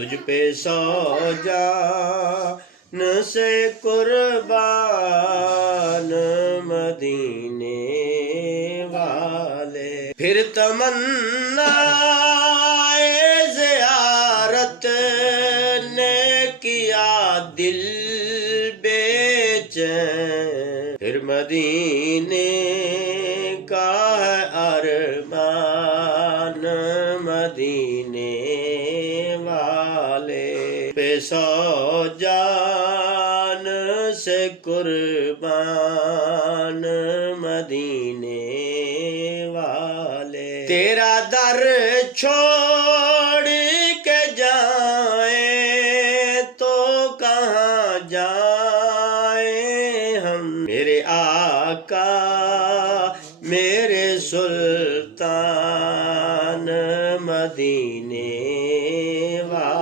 تجھ پہ سو جان سے قربان مدینے والے، پھر تمنا زیارت نے کیا دل بے چین، پھر مدینے کا ہے ارمان مدینے والے، پہ سو جان سے قربان مدینے والے، تیرا در چھوڑ کے جائیں تو کہاں جائیں ہم، میرے آقا میرے سلطان مدینے